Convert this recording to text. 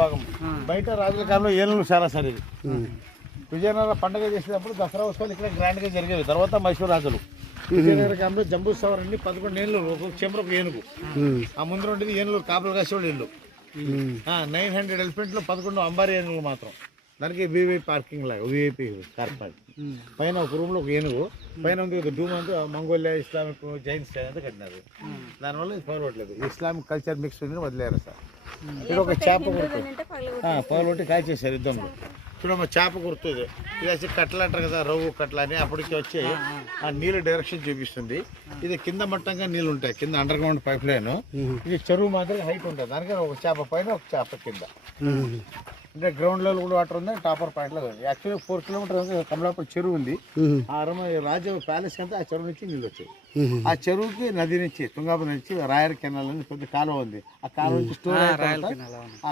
భాగం బయట రాజుల కాలంలో ఏనుగులు చాలా సార్ ఇది విజయనగర పండుగ చేసేటప్పుడు దసరా ఉత్సవాలు ఇక్కడ గ్రాండ్ గా జరిగేవి. తర్వాత మైసూరు రాజులు విజయనగర కాలంలో జంబూ సవర్ అన్ని 11 ఏళ్ళు ఒక చెంబు ఒక ఏనుగు. ఆ ముందు ఉండేది ఏనుగులు కాపులు కాసేవాళ్ళు ఇల్లు. 900 ఎలిఫెంట్లు 11 అంబారీ ఏనుగులు మాత్రం. దానికి విఐపి పార్కింగ్ లాగా విఐపి కార్ పార్కింగ్. పైన ఒక రూమ్ లో ఒక ఏనుగు పైన ఉంది డూమ్ అంతా మంగోలియా ఇస్లామిక్ జైన్స్ అంతా కట్టినారు. దానివల్ల ఇది పగలవట్లేదు. ఇస్లామిక్ కల్చర్ మిక్స్ ఉంది వదిలేరు సార్. ఇది ఒక చేప గుర్తు పగలొట్టి కాల్చేశారు యుద్ధంలో. చూడమ్మ చేప గుర్తు ఇది. ఇది వచ్చి కట్టలు అంటారు కదా, రవ్వు కట్టలు అని. అప్పటికి వచ్చి ఆ నీళ్ళు డైరెక్షన్ చూపిస్తుంది. ఇది కింద మట్టంగా నీళ్ళు ఉంటాయి, కింద అండర్ గ్రౌండ్ పైప్ లైన్. ఇది చెరువు మాదిరి హైట్ ఉంటుంది. దానికి ఒక చేప పైన ఒక చేప కింద. అంటే గ్రౌండ్ లెవెల్ కూడా వాటర్ ఉంది, టాపర్ పాయింట్ లో. యాక్చువల్లీ 4 కిలోమీటర్స్ కమలాపూర్ చెరువు ఉంది. ఆ రాజు ప్యాలెస్ కంటే ఆ చెరువు నుంచి నీళ్ళు వచ్చాయి. ఆ చెరువుకి నది నుంచి తుంగాభద్ర నుంచి రాయర్ కెనాల్ అని పెద్ద కాలువ ఉంది. ఆ కాలువ నుంచి స్టోర్